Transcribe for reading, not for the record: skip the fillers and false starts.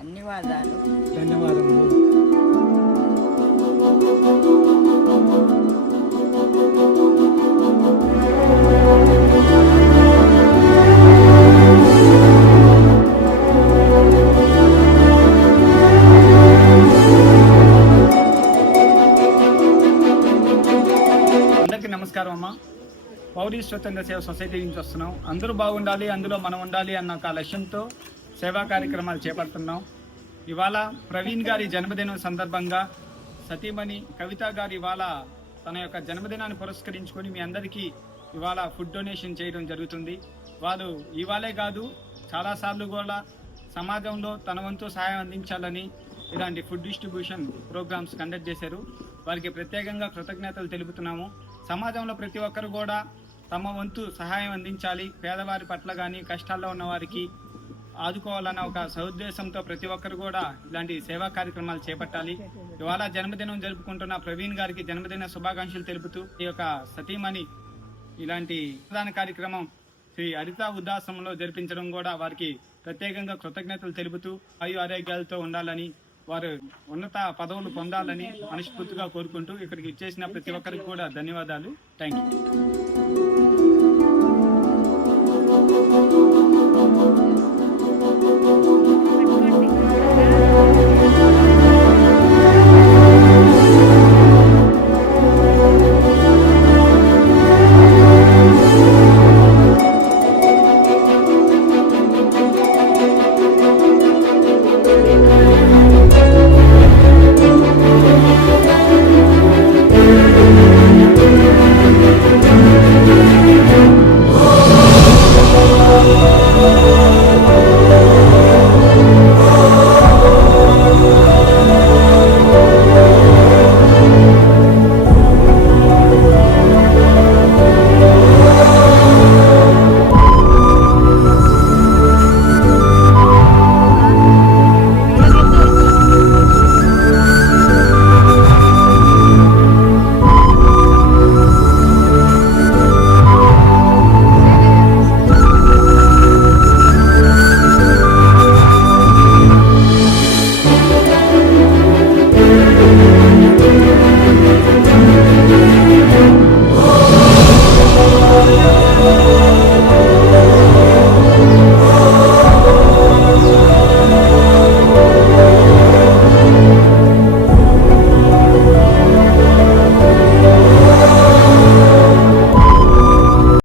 ధన్యవాదాలు. ధన్యవాదములు. అందరికీ నమస్కారం అమ్మా. పౌరీ స్వచ్ఛంద సేవ సొసైటీ నుంచి వస్తున్నాం. అందరూ బాగుండాలి, అందులో మనం ఉండాలి అన్న ఒక లక్ష్యంతో సేవా కార్యక్రమాలు చేపడుతున్నాం. ఇవాళ ప్రవీణ్ గారి జన్మదినం సందర్భంగా సతీమణి కవిత గారు ఇవాళ తన యొక్క జన్మదినాన్ని పురస్కరించుకొని మీ అందరికీ ఇవాళ ఫుడ్ డొనేషన్ చేయడం జరుగుతుంది. వారు ఇవాళే కాదు చాలాసార్లు కూడా సమాజంలో తన వంతు సహాయం అందించాలని ఇలాంటి ఫుడ్ డిస్ట్రిబ్యూషన్ ప్రోగ్రామ్స్ కండక్ట్ చేశారు. వారికి ప్రత్యేకంగా కృతజ్ఞతలు తెలుపుతున్నాము. సమాజంలో ప్రతి ఒక్కరు కూడా తమ వంతు సహాయం అందించాలి, పేదవారి పట్ల కానీ కష్టాల్లో ఉన్న వారికి ఆదుకోవాలన్న ఒక సదుద్దేశంతో ప్రతి ఒక్కరు కూడా ఇలాంటి సేవా కార్యక్రమాలు చేపట్టాలి. ఇవాళ జన్మదినం జరుపుకుంటున్న ప్రవీణ్ గారికి జన్మదిన శుభాకాంక్షలు తెలుపుతూ ఈ యొక్క సతీమణి ఇలాంటి ప్రధాన కార్యక్రమం శ్రీ హరిత ఉద్దాసంలో జరిపించడం కూడా వారికి ప్రత్యేకంగా కృతజ్ఞతలు తెలుపుతూ ఆరోగ్యాలతో ఉండాలని, వారు ఉన్నత పదవులు పొందాలని మనస్ఫూర్తిగా కోరుకుంటూ ఇక్కడికి ఇచ్చేసిన ప్రతి ఒక్కరికి కూడా ధన్యవాదాలు. Thank you.